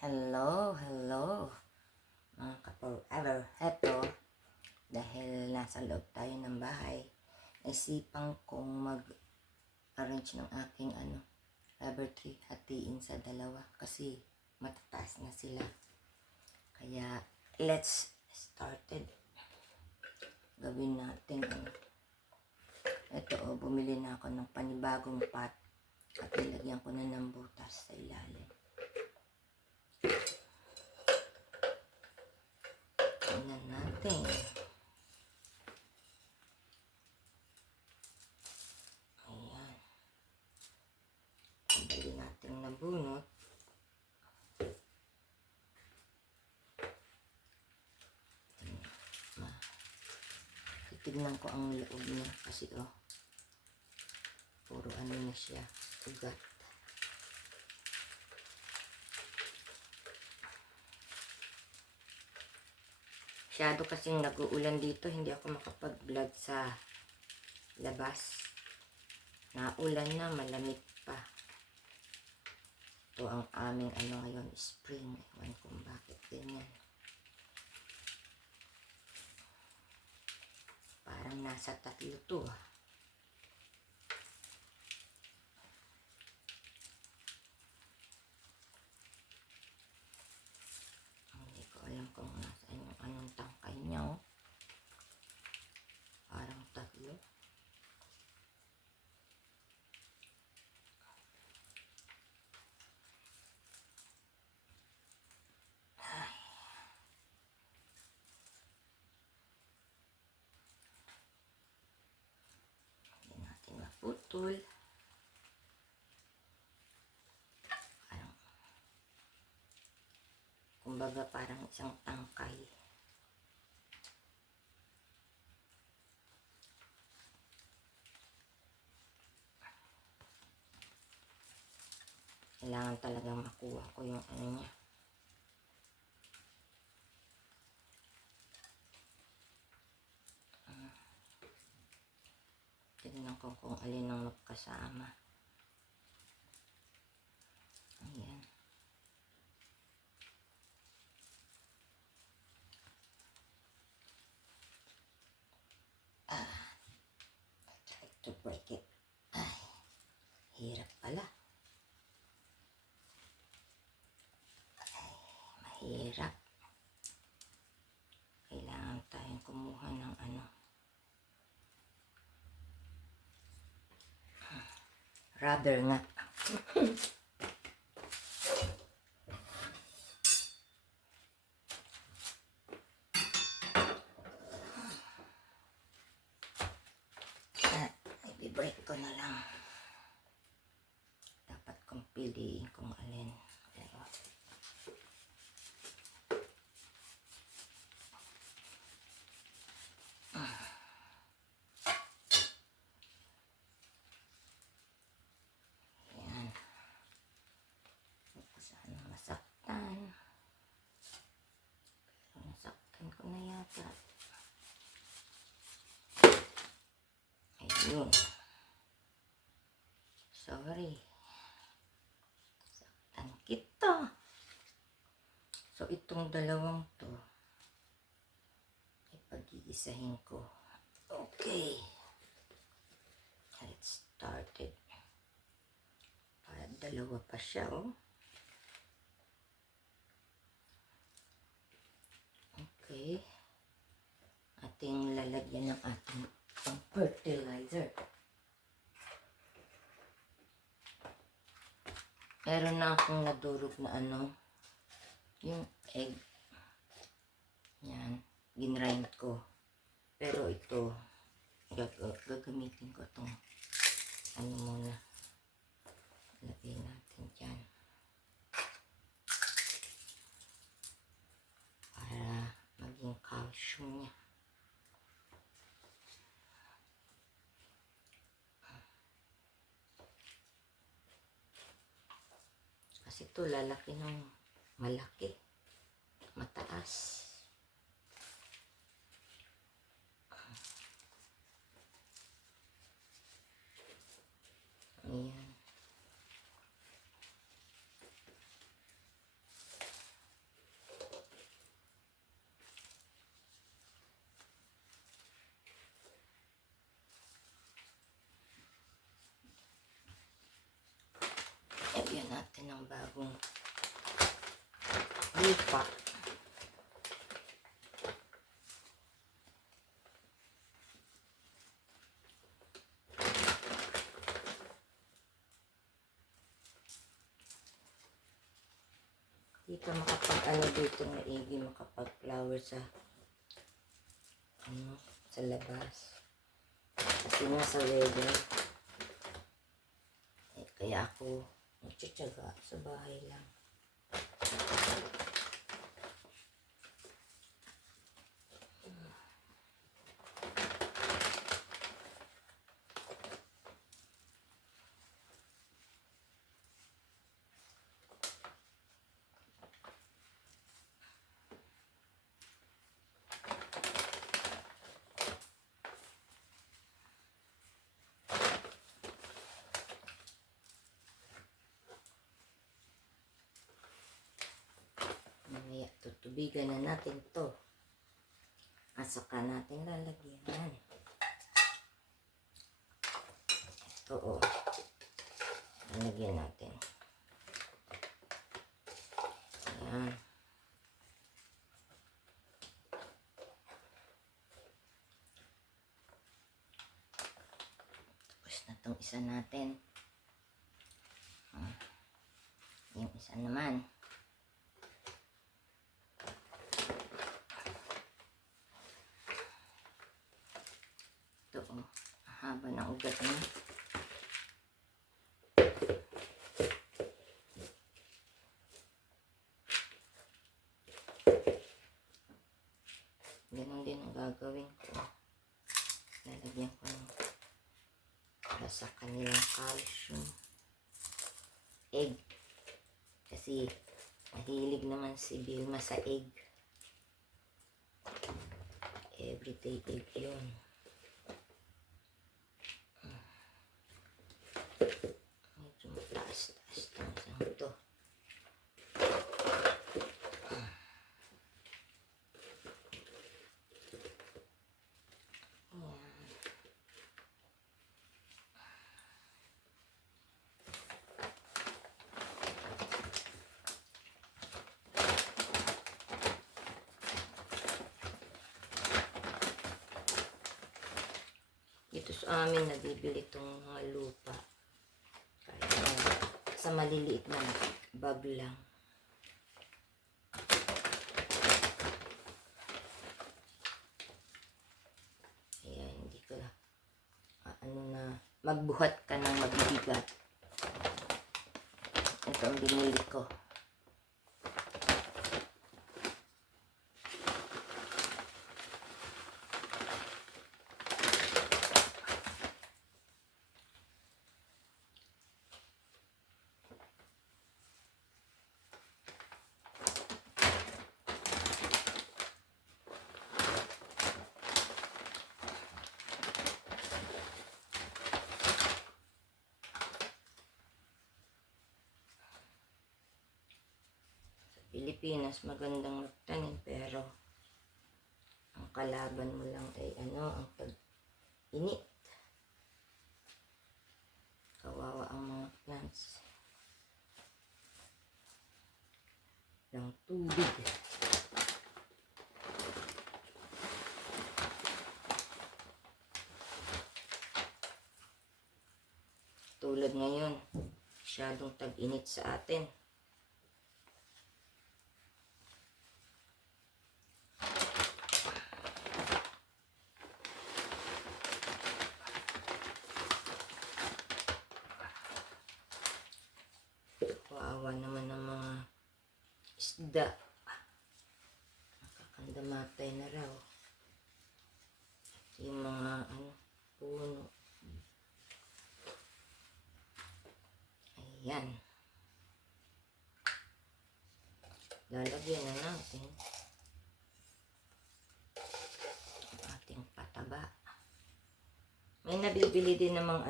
Hello, mga ka-forever. Heto, dahil nasa loob tayo ng bahay, naisipan kong mag-arrange ng aking rubber tree, hatiin sa dalawa kasi matataas na sila. Kaya, let's started. Gawin natin ito, bumili na ako ng panibagong pot at nilagyan ko na ng butas sa ilalim. Tingnan natin. Ayan. Pabili natin nabunot. Titignan ko ang loob niya kasi puro na siya, ugat. Masyado kasing nag-uulan dito, hindi ako makapag-vlog sa labas. Naulan na, malamig pa. Ito ang aming ngayon, spring. Ewan kung bakit ganyan. Parang nasa 3 to. Hindi ko alam kung nasa yung anong tangkay niya. Parang 3. Hindi natin maputol. Kumbaga parang isang tangkay. Kailangan talagang makuha ko yung niya. Tignan ko kung alin ang magkasama. Ayan. I tried to break it. Ay, hirap pala. Ay, mahirap. Kailangan tayong kumuha ng rubber nga. I-break ko na lang. Dapat kong piliin kung alin. Pero ayan. Sana masaktan. Pero nasaktan ko na yata. Ayun. Sorry. Saktan kita. So, itong dalawang to, ipag-iisahin ko. Okay. Let's start it. Para dalawa pa siya, Okay. Ating lalagyan ng ating fertilizer. Meron na akong nadurog na yung egg. Yan, ginrind ko. Pero ito, gagamitin ko itong muna. Lagay natin dyan. Para maging calcium niya. Kasi ito lalaki ng malaki. Mataas. Ayan. ng bagong lupa. Di ka makapag dito na makapag-flower sa sa labas. Kasi nasa weather. Kaya ako nagtsatsaga sa bahay lang. Mamaya tutubigan na natin to. At saka natin lalagyan. Ito lalagyan natin. Ayan. Tapos na tong isa natin. Yung isa naman. Ito haba ng ugat niya. Ganon din ang gagawin ko. Lalagyan ko ng sa kanilang calcium. Egg. Kasi mahilig naman si Vilma sa egg. Everyday egg yun. Medyo mataas-taas itong isang ito. Dito sa amin nabibili itong mga lupa. Kaya sa maliliit na bag lang. Kaya hindi ka magbuhat ka ng mabibigat. Ito ang binili ko. Pilipinas magandang magtanim pero ang kalaban mo lang ay ang pag-init. Kawawa ang mga plants ng tubig. Tulad ngayon, masyadong tag-init sa atin. Kawawa naman ng mga isda. Nakakandamatay na raw. Yung mga puno. Ayan. Lalagyan na natin ang ating pataba. May nabibili din namang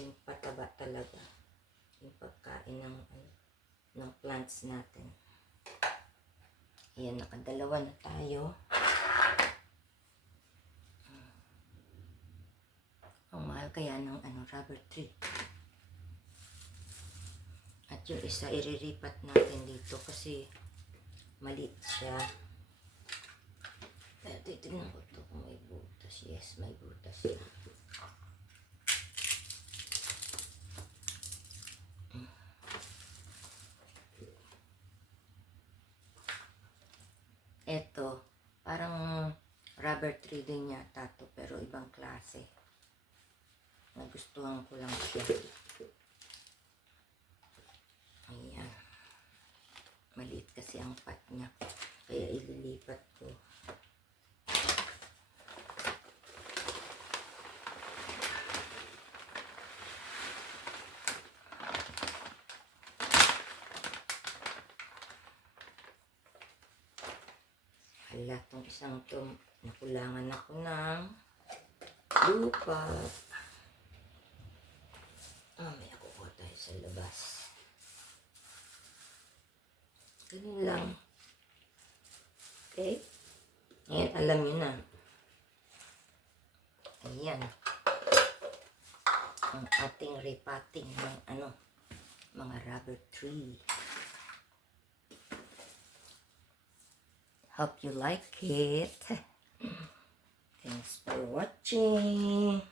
yung pataba talaga. Yung pagkain ng plants natin. Ayan, nakadalawa na tayo. Ang mahal kaya ng rubber tree. At At yung isa, iriripat natin dito kasi maliit siya. Pero titignan ko ito kung may butas. Yes, may butas siya. Ito, parang rubber tree din yata to, pero ibang klase. Nagustuhan ko lang siya. Ayan. Maliit kasi ang pot niya. Kaya ililipat ko. Hala, itong isang to, nakulangan ako ng lupa. May nakukuha tayo sa labas. Ganun lang. Okay? Ayan, alam nyo na. Ayan. Ang ating repotting ng mga rubber tree. Hope you like it. Thanks for watching.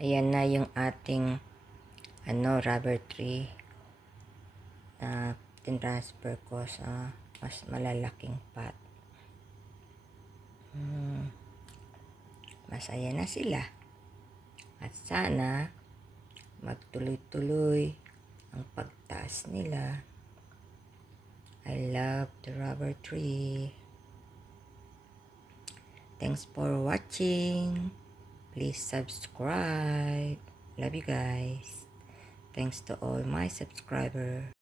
Ayan na yung ating rubber tree na tinransfer ko sa mas malalaking pot. Masaya na sila. At sana magtuloy-tuloy ang pagtaas nila. I love the rubber tree. Thanks for watching. Please subscribe. Love you guys. Thanks to all my subscribers.